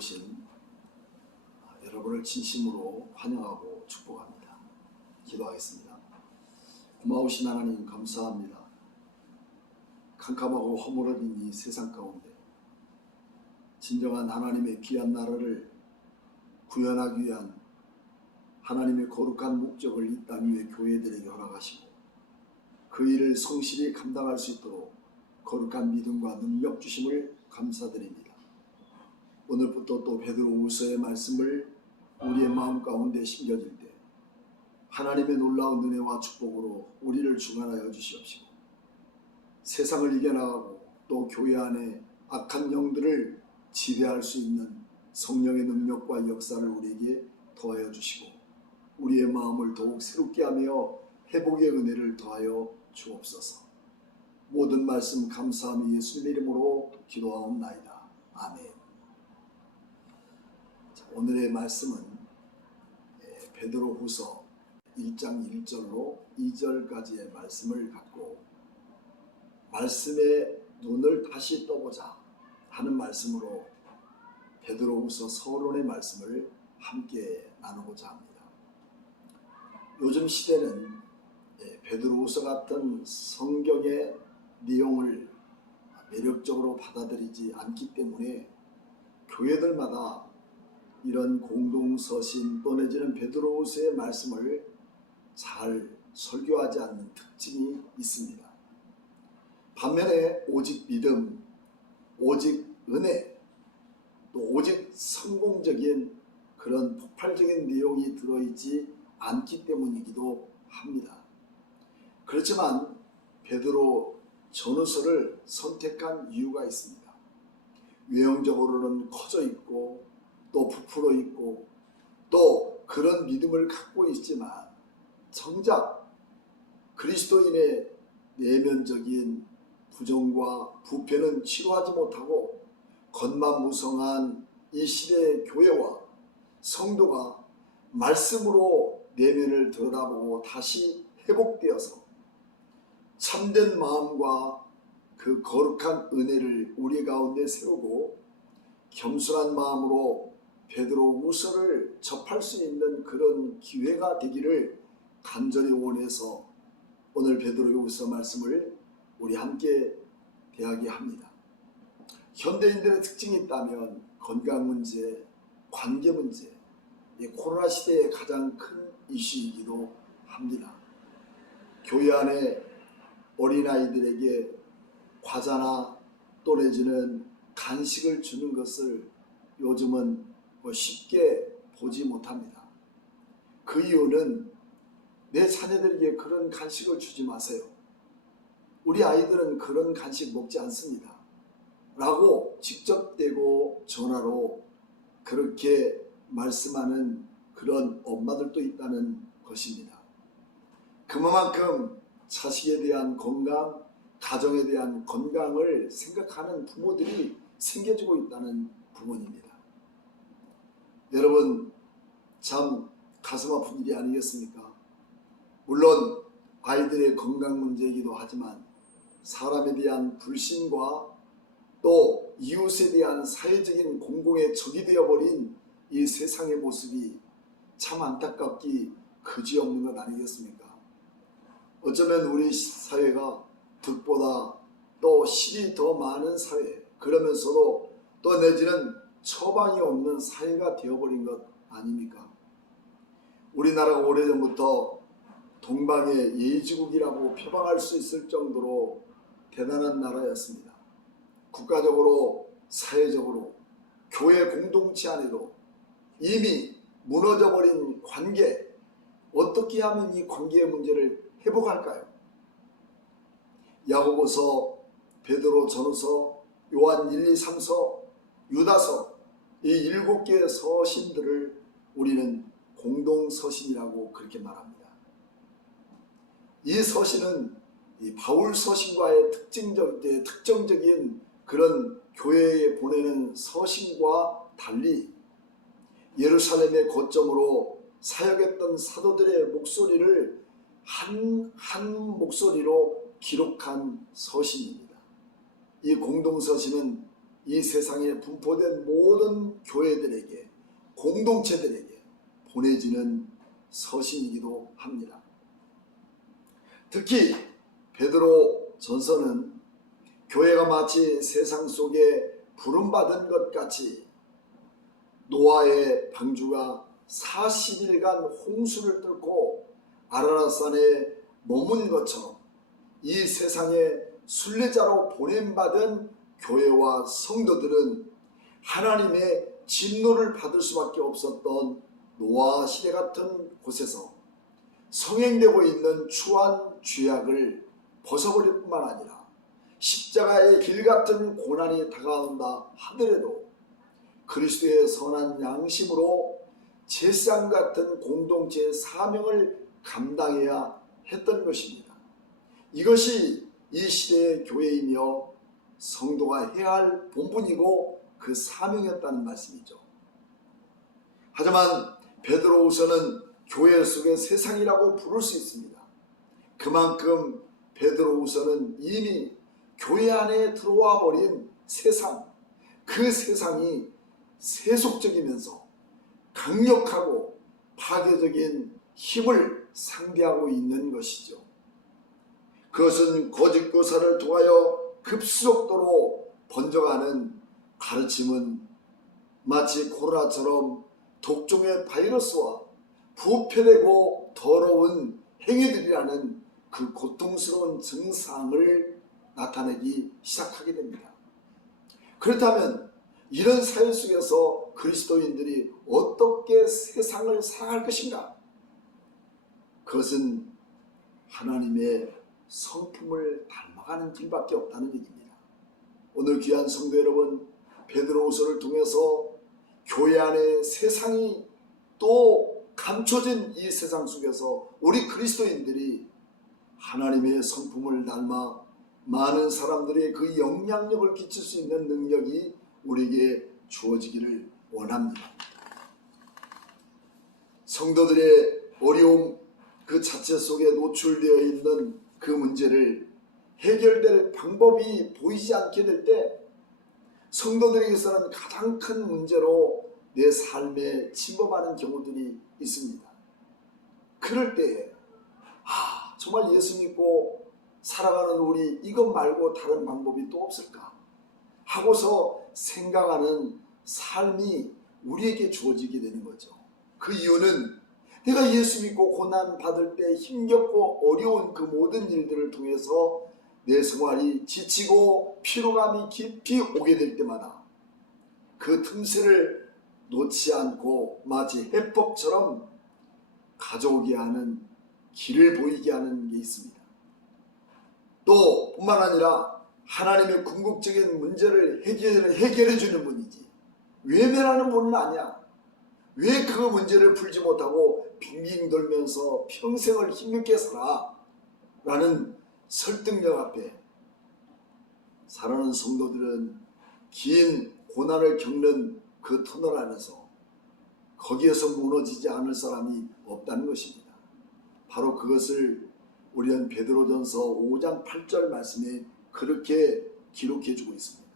오신 여러분을 진심으로 환영하고 축복합니다. 기도하겠습니다. 고마우신 하나님 감사합니다. 캄캄하고 허물어진 이 세상 가운데 진정한 하나님의 귀한 나라를 구현하기 위한 하나님의 거룩한 목적을 이 땅 위에 교회들에게 허락하시고 그 일을 성실히 감당할 수 있도록 거룩한 믿음과 능력 주심을 감사드립니다. 오늘부터 또 베드로후서의 말씀을 우리의 마음 가운데 심겨질 때 하나님의 놀라운 은혜와 축복으로 우리를 주관하여 주시옵시고 세상을 이겨나가고 또 교회 안에 악한 영들을 지배할 수 있는 성령의 능력과 역사를 우리에게 더하여 주시고 우리의 마음을 더욱 새롭게 하며 회복의 은혜를 더하여 주옵소서. 모든 말씀 감사함이 예수님 이름으로 기도하옵나이다. 아멘. 자, 오늘의 말씀은 베드로후서 1장 1절로 2절까지의 말씀을 갖고 말씀의 눈을 다시 떠보자 하는 말씀으로 베드로후서 서론의 말씀을 함께 나누고자 합니다. 요즘 시대는 베드로후서 같은 성경의 내용을 매력적으로 받아들이지 않기 때문에 교회들마다 이런 공동서신 또 내지는 베드로후서의 말씀을 잘 설교하지 않는 특징이 있습니다. 반면에 오직 믿음, 오직 은혜, 또 오직 성공적인 그런 폭발적인 내용이 들어있지 않기 때문이기도 합니다. 그렇지만 베드로 전후서를 선택한 이유가 있습니다. 외형적으로는 커져 있고 또 부풀어 있고 또 그런 믿음을 갖고 있지만 정작 그리스도인의 내면적인 부정과 부패는 치료하지 못하고 겉만무성한 이 시대의 교회와 성도가 말씀으로 내면을 들여다보고 다시 회복되어서 참된 마음과 그 거룩한 은혜를 우리 가운데 세우고 겸손한 마음으로 베드로후서를 접할 수 있는 그런 기회가 되기를 간절히 원해서 오늘 베드로후서 말씀을 우리 함께 대하게 합니다. 현대인들의 특징이 있다면 건강 문제, 관계 문제, 코로나 시대의 가장 큰 이슈이기도 합니다. 교회 안에 어린아이들에게 과자나 또 내지는 간식을 주는 것을 요즘은 쉽게 보지 못합니다. 그 이유는 내 자녀들에게 그런 간식을 주지 마세요. 우리 아이들은 그런 간식 먹지 않습니다. 라고 직접 대고 전화로 그렇게 말씀하는 그런 엄마들도 있다는 것입니다. 그만큼 자식에 대한 건강, 가정에 대한 건강을 생각하는 부모들이 생겨지고 있다는 부분입니다. 여러분 참 가슴 아픈 일이 아니겠습니까? 물론 아이들의 건강 문제이기도 하지만 사람에 대한 불신과 또 이웃에 대한 사회적인 공공의 적이 되어버린 이 세상의 모습이 참 안타깝기 그지없는 것 아니겠습니까? 어쩌면 우리 사회가 득보다 또 실이 더 많은 사회, 그러면서도 또 내지는 처방이 없는 사회가 되어버린 것 아닙니까? 우리나라가 오래전부터 동방의 예지국이라고 표방할 수 있을 정도로 대단한 나라였습니다. 국가적으로, 사회적으로, 교회 공동체 안에도 이미 무너져버린 관계, 어떻게 하면 이 관계의 문제를 회복할까요? 야고보서, 베드로 전후서, 요한 1, 2, 3서, 유다서 이 7개의 서신들을 우리는 공동서신이라고 그렇게 말합니다. 이 서신은 이 바울 서신과의 특정적인 그런 교회에 보내는 서신과 달리 예루살렘의 거점으로 사역했던 사도들의 목소리를 한 목소리로 기록한 서신입니다. 이 공동서신은 이 세상에 분포된 모든 교회들에게, 공동체들에게 보내지는 서신이기도 합니다. 특히 베드로 전서는 교회가 마치 세상 속에 부름받은 것 같이 노아의 방주가 40일간 홍수를 뚫고 아라랏산에 머문 것처럼 이 세상에 순례자로 보냄받은 교회와 성도들은 하나님의 진노를 받을 수밖에 없었던 노아 시대 같은 곳에서 성행되고 있는 추한 죄악을 벗어버릴 뿐만 아니라 십자가의 길 같은 고난이 다가온다 하더라도 그리스도의 선한 양심으로 제상 같은 공동체의 사명을 감당해야 했던 것입니다. 이것이 이 시대의 교회이며 성도가 해야 할 본분이고 그 사명이었다는 말씀이죠. 하지만 베드로후서는 교회 속의 세상이라고 부를 수 있습니다. 그만큼 베드로후서는 이미 교회 안에 들어와 버린 세상, 그 세상이 세속적이면서 강력하고 파괴적인 힘을 상대하고 있는 것이죠. 그것은 거짓 교사를 통하여 급속도로 번져가는 가르침은 마치 코로나처럼 독종의 바이러스와 부패되고 더러운 행위들이라는 그 고통스러운 증상을 나타내기 시작하게 됩니다. 그렇다면 이런 사회 속에서 그리스도인들이 어떻게 세상을 살아갈 것인가? 그것은 하나님의 성품을 닮아가는 길밖에 없다는 얘기입니다. 오늘 귀한 성도 여러분, 베드로후서를 통해서 교회 안에 세상이 또 감춰진 이 세상 속에서 우리 그리스도인들이 하나님의 성품을 닮아 많은 사람들의 그 영향력을 끼칠 수 있는 능력이 우리에게 주어지기를 원합니다. 성도들의 어려움 그 자체 속에 노출되어 있는 그 문제를 해결될 방법이 보이지 않게 될 때 성도들에게서는 가장 큰 문제로 내 삶에 침범하는 경우들이 있습니다. 그럴 때에 정말 예수 믿고 살아가는 우리 이것 말고 다른 방법이 또 없을까 하고서 생각하는 삶이 우리에게 주어지게 되는 거죠. 그 이유는 내가 예수 믿고 고난 받을 때 힘겹고 어려운 그 모든 일들을 통해서 내 생활이 지치고 피로감이 깊이 오게 될 때마다 그 틈새를 놓지 않고 마치 해법처럼 가져오게 하는 길을 보이게 하는 게 있습니다. 또 뿐만 아니라 하나님의 궁극적인 문제를 해결해 주는 분이지 외면하는 분은 아니야. 왜 그 문제를 풀지 못하고 빙빙 돌면서 평생을 힘겹게 살아? 라는 설득력 앞에 살아가는 성도들은 긴 고난을 겪는 그 터널 안에서 거기에서 무너지지 않을 사람이 없다는 것입니다. 바로 그것을 우리는 베드로전서 5장 8절 말씀에 그렇게 기록해 주고 있습니다.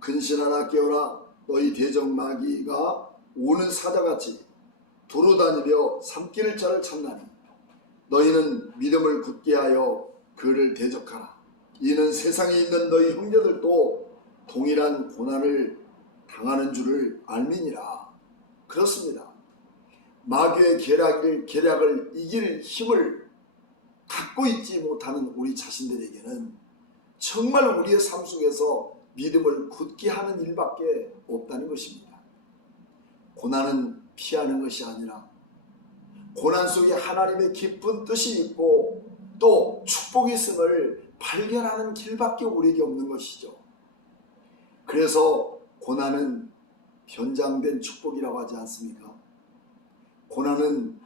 근신하라 깨어라 너희 대적 마귀가 오는 사자같이 도로다니며 삼킬 자를 찾나니 너희는 믿음을 굳게 하여 그를 대적하라. 이는 세상에 있는 너희 형제들도 동일한 고난을 당하는 줄을 알미니라. 그렇습니다. 마귀의 계략을 이길 힘을 갖고 있지 못하는 우리 자신들에게는 정말 우리의 삶 속에서 믿음을 굳게 하는 일밖에 없다는 것입니다. 고난은 피하는 것이 아니라 고난 속에 하나님의 깊은 뜻이 있고 또 축복이 있음을 발견하는 길밖에 우리에게 없는 것이죠. 그래서 고난은 변장된 축복이라고 하지 않습니까? 고난은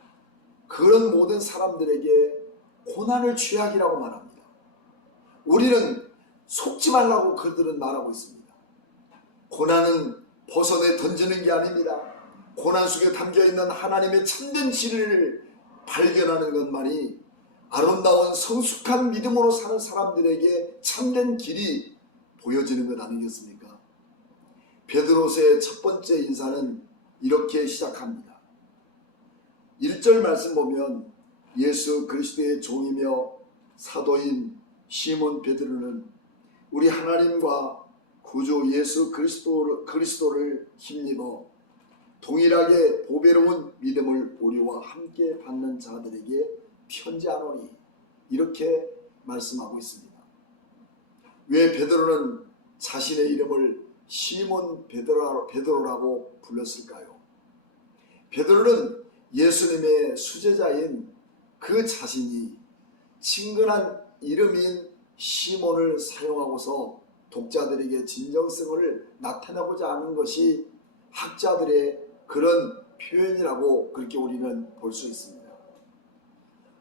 그런 모든 사람들에게 고난을 죄악이라고 말합니다. 우리는 속지 말라고 그들은 말하고 있습니다. 고난은 벗어내 던지는 게 아닙니다. 고난 속에 담겨있는 하나님의 참된 진리를 발견하는 것만이 아름다운 성숙한 믿음으로 사는 사람들에게 참된 길이 보여지는 것 아니겠습니까? 베드로서의 첫 번째 인사는 이렇게 시작합니다. 1절 말씀 보면 예수 그리스도의 종이며 사도인 시몬 베드로는 우리 하나님과 구주 예수 그리스도를 힘입어 동일하게 보배로운 믿음을 우리와 함께 받는 자들에게 편지하노니, 이렇게 말씀하고 있습니다. 왜 베드로는 자신의 이름을 시몬 베드로라고 불렀을까요? 베드로는 예수님의 수제자인 그 자신이 친근한 이름인 시몬을 사용하고서 독자들에게 진정성을 나타내고자 하는 것이 학자들의 그런 표현이라고 그렇게 우리는 볼 수 있습니다.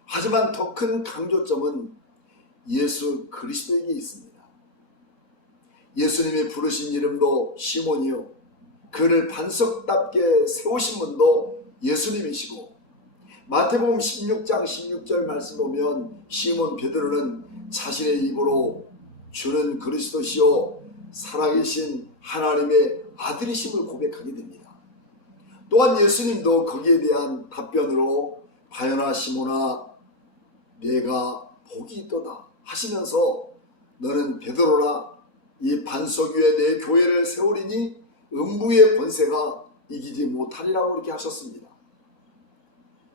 하지만 더 큰 강조점은 예수 그리스도에게 있습니다. 예수님이 부르신 이름도 시몬이요, 그를 반석답게 세우신 분도 예수님이시고, 마태복음 16장 16절 말씀 보면 시몬 베드로는 자신의 입으로 주는 그리스도시요 살아계신 하나님의 아들이심을 고백하게 됩니다. 또한 예수님도 거기에 대한 답변으로 바요나 시몬아 내가 복이 있도다 하시면서 너는 베드로라, 이 반석 위에 내 교회를 세우리니 음부의 권세가 이기지 못하리라고 이렇게 하셨습니다.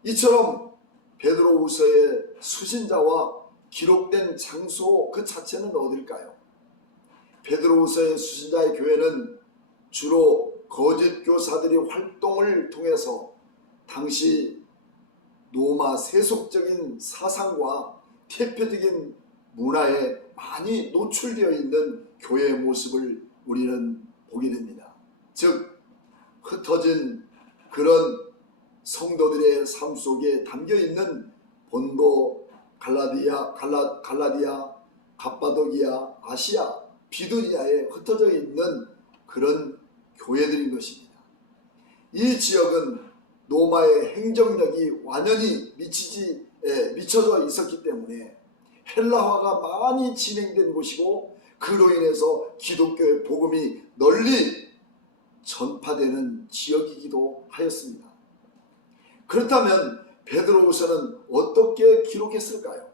이처럼 베드로후서의 수신자와 기록된 장소 그 자체는 어딜까요? 베드로후서의 수신자의 교회는 주로 거짓 교사들이 활동을 통해서 당시 로마 세속적인 사상과 태표적인 문화에 많이 노출되어 있는 교회의 모습을 우리는 보게 됩니다. 즉 흩어진 그런 성도들의 삶 속에 담겨있는 본도, 갈라디아, 갑바도기아, 아시아, 비두니아에 흩어져 있는 그런 교회들인 것입니다. 이 지역은 로마의 행정력이 완연히 미쳐져 있었기 때문에 헬라화가 많이 진행된 곳이고, 그로 인해서 기독교의 복음이 널리 전파되는 지역이기도 하였습니다. 그렇다면 베드로후서는 어떻게 기록했을까요?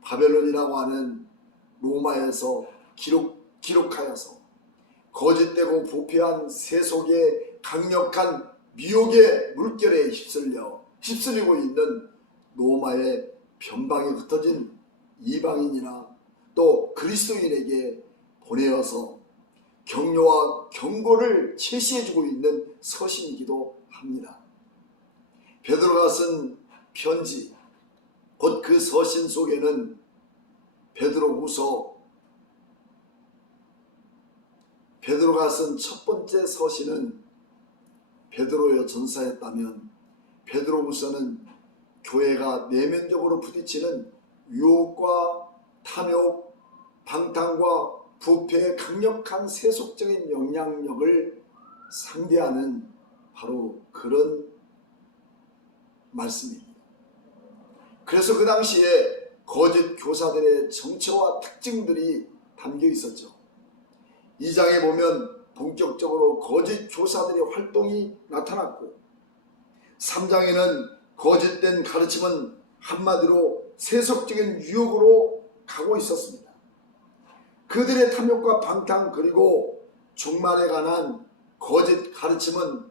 바벨론이라고 하는 로마에서 기록하여서 거짓되고 부패한 세속의 강력한 미혹의 물결에 휩쓸리고 있는 로마의 변방에 흩어진 이방인이나 또 그리스도인에게 보내어서 격려와 경고를 제시해주고 있는 서신이기도 합니다. 베드로가 쓴 편지, 곧 그 서신 속에는 베드로가 쓴 첫 번째 서신은 베드로의 전서였다면, 베드로후서는 교회가 내면적으로 부딪히는 유혹과 탐욕, 방탕과 부패의 강력한 세속적인 영향력을 상대하는 바로 그런 말씀입니다. 그래서 그 당시에 거짓 교사들의 정체와 특징들이 담겨 있었죠. 2장에 보면 본격적으로 거짓 교사들의 활동이 나타났고, 3장에는 거짓된 가르침은 한마디로 세속적인 유혹으로 가고 있었습니다. 그들의 탐욕과 방탕 그리고 종말에 관한 거짓 가르침은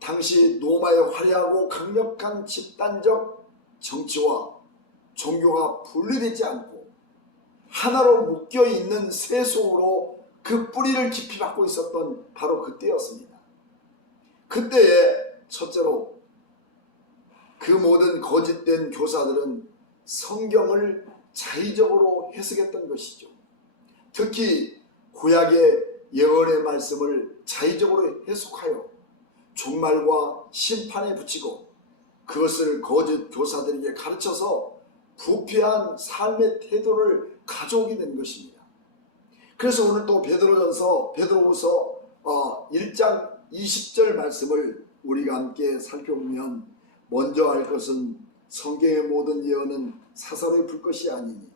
당시 로마의 화려하고 강력한 집단적 정치와 종교가 분리되지 않고 하나로 묶여있는 세속으로 그 뿌리를 깊이 받고 있었던 바로 그때였습니다. 그때에 첫째로 그 모든 거짓된 교사들은 성경을 자의적으로 해석했던 것이죠. 특히 구약의 예언의 말씀을 자의적으로 해석하여 종말과 심판에 붙이고 그것을 거짓 교사들에게 가르쳐서 부패한 삶의 태도를 가져오게 된 것입니다. 그래서 오늘 또 베드로후서 1장 20절 말씀을 우리가 함께 살펴보면, 먼저 알 것은 성경의 모든 예언은 사사로이 불 것이 아니니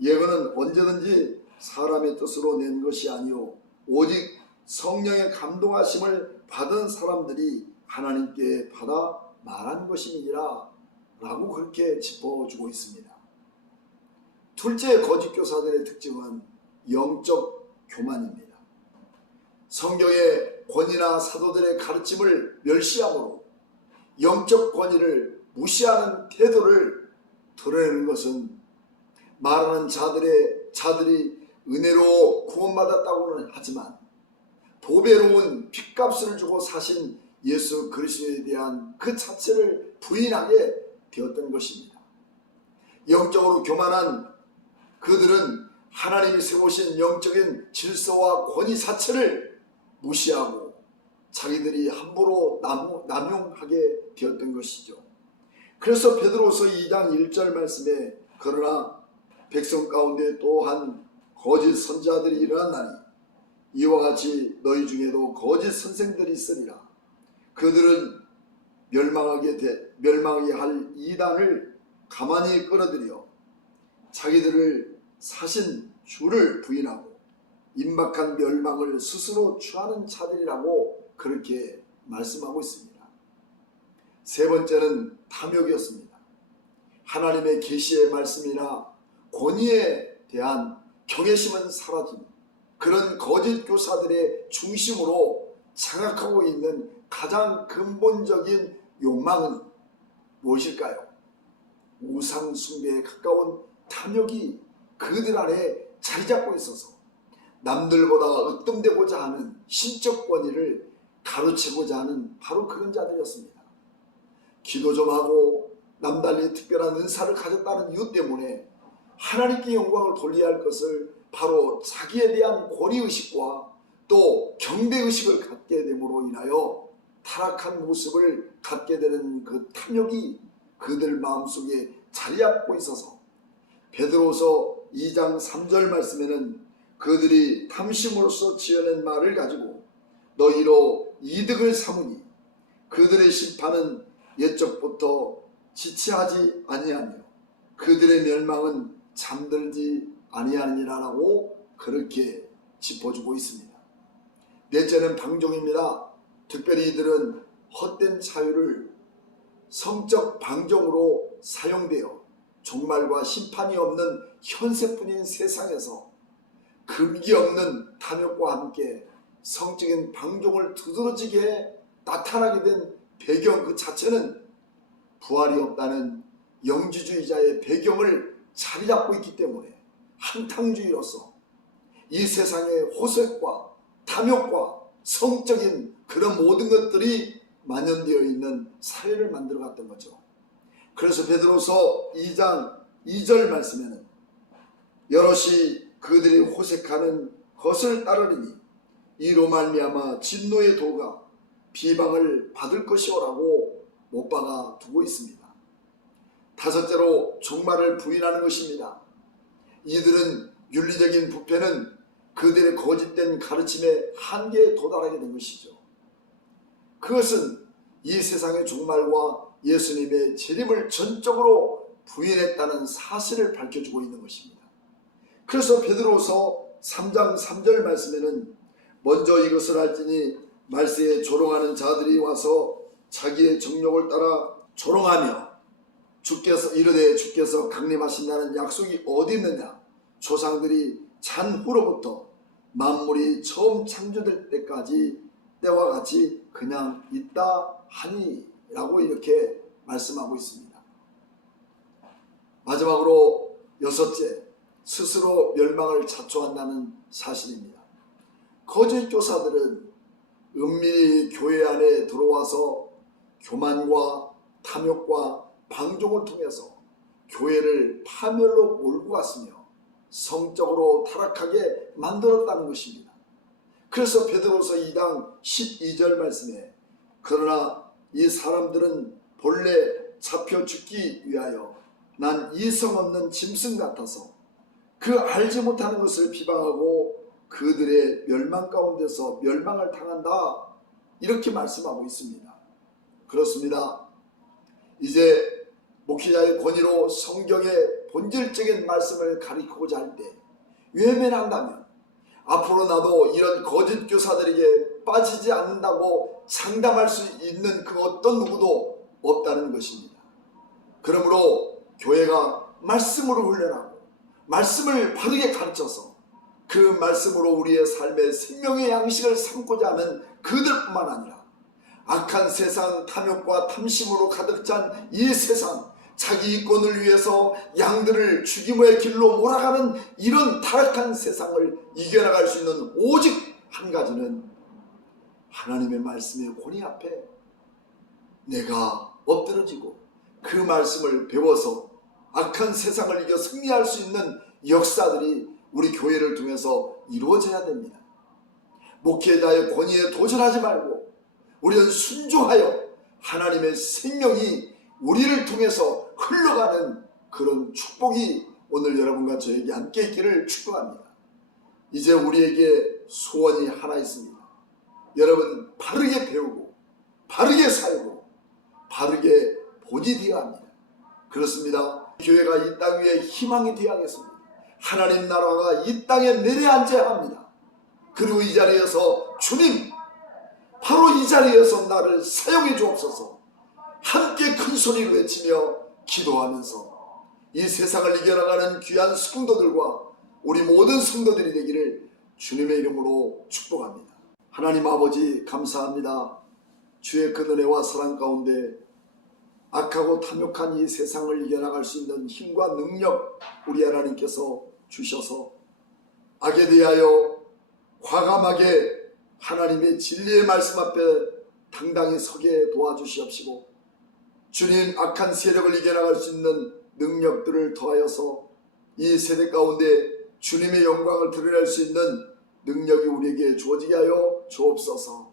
예언은 언제든지 사람의 뜻으로 낸 것이 아니요 오직 성령의 감동하심을 받은 사람들이 하나님께 받아 말한 것이니라 라고 그렇게 짚어주고 있습니다. 둘째, 거짓 교사들의 특징은 영적 교만입니다. 성경의 권위나 사도들의 가르침을 멸시함으로 영적 권위를 무시하는 태도를 드러내는 것은 말하는 자들이 은혜로 구원받았다고는 하지만 보배로운 핏값을 주고 사신 예수 그리스도에 대한 그 자체를 부인하게 되었던 것입니다. 영적으로 교만한 그들은 하나님이 세우신 영적인 질서와 권위 자체를 무시하고 자기들이 함부로 남용하게 되었던 것이죠. 그래서 베드로서 2장 1절 말씀에 그러나 백성 가운데 또한 거짓 선지자들이 일어나니 이와 같이 너희 중에도 거짓 선생들이 있으리라. 그들은 멸망하게 할 이단을 가만히 끌어들여 자기들을 사신 주를 부인하고 임박한 멸망을 스스로 취하는 자들이라고 그렇게 말씀하고 있습니다. 세 번째는 탐욕이었습니다. 하나님의 계시의 말씀이나 권위에 대한 경외심은 사라진 그런 거짓 교사들의 중심으로 장악하고 있는 가장 근본적인 욕망은 무엇일까요? 우상 숭배에 가까운 탐욕이 그들 안에 자리 잡고 있어서 남들보다 으뜸되고자 하는 신적 권위를 가로채고자 하는 바로 그런 자들이었습니다. 기도 좀 하고 남달리 특별한 은사를 가졌다는 이유 때문에 하나님께 영광을 돌려야 할 것을 바로 자기에 대한 권위의식과 또 경배의식을 갖게 됨으로 인하여 타락한 모습을 갖게 되는 그 탐욕이 그들 마음속에 자리 잡고 있어서 베드로서 2장 3절 말씀에는 그들이 탐심으로써 지어낸 말을 가지고 너희로 이득을 삼으니 그들의 심판은 옛적부터 지체하지 아니하며 그들의 멸망은 잠들지 아니하니라라고 그렇게 짚어주고 있습니다. 넷째는 방종입니다. 특별히 이들은 헛된 자유를 성적 방종으로 사용되어 종말과 심판이 없는 현세뿐인 세상에서 금기 없는 탐욕과 함께 성적인 방종을 두드러지게 나타나게 된 배경 그 자체는 부활이 없다는 영지주의자의 배경을 자리 잡고 있기 때문에 한탕주의로서 이 세상의 호색과 탐욕과 성적인 그런 모든 것들이 만연되어 있는 사회를 만들어 갔던 거죠. 그래서 베드로서 2장 2절 말씀에는 여럿이 그들이 호색하는 것을 따르리니 이로 말미암아 진노의 도가 비방을 받을 것이오라고 못 박아 두고 있습니다. 다섯째로 종말을 부인하는 것입니다. 이들은 윤리적인 부패는 그들의 거짓된 가르침의 한계에 도달하게 된 것이죠. 그것은 이 세상의 종말과 예수님의 재림을 전적으로 부인했다는 사실을 밝혀주고 있는 것입니다. 그래서 베드로서 3장 3절 말씀에는 먼저 이것을 알지니 말세에 조롱하는 자들이 와서 자기의 정욕을 따라 조롱하며 주께서 강림하신다는 약속이 어디 있느냐? 조상들이 잔 후로부터 만물이 처음 창조될 때까지 때와 같이 그냥 있다 하니 라고 이렇게 말씀하고 있습니다. 마지막으로 여섯째, 스스로 멸망을 자초한다는 사실입니다. 거짓 교사들은 은밀히 교회 안에 들어와서 교만과 탐욕과 방종을 통해서 교회를 파멸로 몰고 갔으며 성적으로 타락하게 만들었다는 것입니다. 그래서 베드로서 2장 12절 말씀에 그러나 이 사람들은 본래 잡혀 죽기 위하여 난 이성 없는 짐승 같아서 그 알지 못하는 것을 비방하고 그들의 멸망 가운데서 멸망을 당한다 이렇게 말씀하고 있습니다. 그렇습니다. 이제 목회자의 권위로 성경의 본질적인 말씀을 가리키고자 할 때 외면한다면 앞으로 나도 이런 거짓 교사들에게 빠지지 않는다고 장담할 수 있는 그 어떤 누구도 없다는 것입니다. 그러므로 교회가 말씀으로 훈련하고 말씀을 바르게 가르쳐서 그 말씀으로 우리의 삶의 생명의 양식을 삼고자 하는 그들뿐만 아니라 악한 세상, 탐욕과 탐심으로 가득 찬 이 세상, 자기 이권을 위해서 양들을 죽임의 길로 몰아가는 이런 타락한 세상을 이겨나갈 수 있는 오직 한 가지는 하나님의 말씀의 권위 앞에 내가 엎드러지고 그 말씀을 배워서 악한 세상을 이겨 승리할 수 있는 역사들이 우리 교회를 통해서 이루어져야 됩니다. 목회자의 권위에 도전하지 말고 우리는 순종하여 하나님의 생명이 우리를 통해서 흘러가는 그런 축복이 오늘 여러분과 저에게 함께 있기를 축복합니다. 이제 우리에게 소원이 하나 있습니다. 여러분, 바르게 배우고 바르게 살고 바르게 본이 되어야 합니다. 그렇습니다. 교회가 이 땅 위에 희망이 되어야 하겠습니다. 하나님 나라가 이 땅에 내려앉아야 합니다. 그리고 이 자리에서 주님, 바로 이 자리에서 나를 사용해 주옵소서 함께 큰 소리로 외치며 기도하면서 이 세상을 이겨나가는 귀한 성도들과 우리 모든 성도들이 되기를 주님의 이름으로 축복합니다. 하나님 아버지, 감사합니다. 주의 그 은혜와 사랑 가운데 악하고 탐욕한 이 세상을 이겨나갈 수 있는 힘과 능력 우리 하나님께서 주셔서 악에 대하여 과감하게 하나님의 진리의 말씀 앞에 당당히 서게 도와주시옵시고, 주님, 악한 세력을 이겨나갈 수 있는 능력들을 더하여서 이 세대 가운데 주님의 영광을 드러낼 수 있는 능력이 우리에게 주어지게 하여 주옵소서.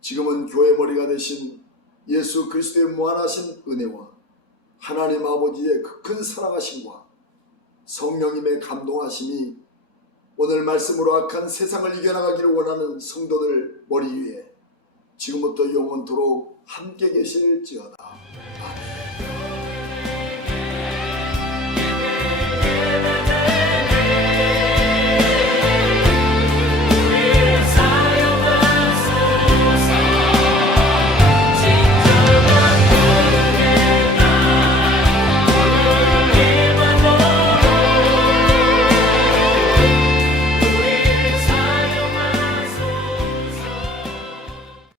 지금은 교회 머리가 되신 예수 그리스도의 무한하신 은혜와 하나님 아버지의 그 큰 사랑하심과 성령님의 감동하심이 오늘 말씀으로 악한 세상을 이겨나가기를 원하는 성도들 머리 위에 지금부터 영원토록 함께 계실지어다.